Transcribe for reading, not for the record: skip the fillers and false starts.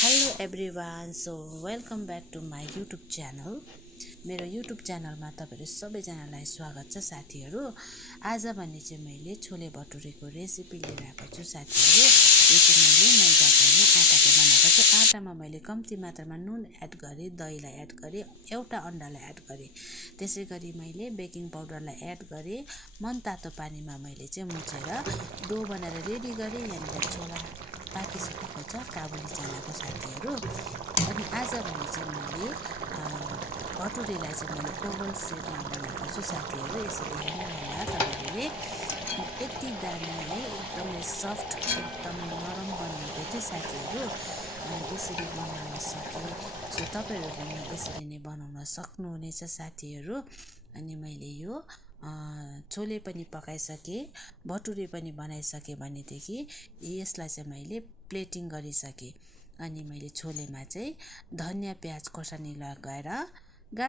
Hello everyone, so welcome back to my YouTube channel. मेरो YouTube च्यानलमा तपाईहरु सबैजनालाई स्वागत छ साथीहरु। आज भने चाहिँ मैले छोले भटुरेको रेसिपी लिएर आएको छु साथीहरु। यो चाहिँ मैले मैदाको हैन आटाको बनाएको छु। आटामा मैले कम्ती मात्रामा नुन एड गरे, दहीलाई एड गरे, एउटा अण्डालाई एड गरे। त्यसैगरी मैले बेकिङ पाउडरलाई एड गरे। मनतातो पानीमा मैले चाहिँ मुछेर डो बनाएर रेडी गरे। यहाँनिर छोला पाकिसकेको छ काबुली चनाको साथीहरु। अनि आज भने चाहिँ मैले भटुरेलाई चाहिँ मैले ओभल शेपमा बनाएको छु साथीहरु। यसरी हेर्नुहोला तपाईहरुले यति दामी है, एकदमै सफ्ट, एकदमै नरम बनिएको थियो साथीहरु। यसरी बनाउन सके सो तपाईहरु पनि यसरी नै बनाउन सक्नुहुनेछ साथीहरु। अनि मैले यो छोले पनि पकाइसके, भटुरे पनि बनाइसके भनेदेखि यसलाई चाहिँ मैले प्लेटिङ गरिसके। अनि मैले छोलेमा चाहिँ धनिया प्याज खोर्सानी लगाएर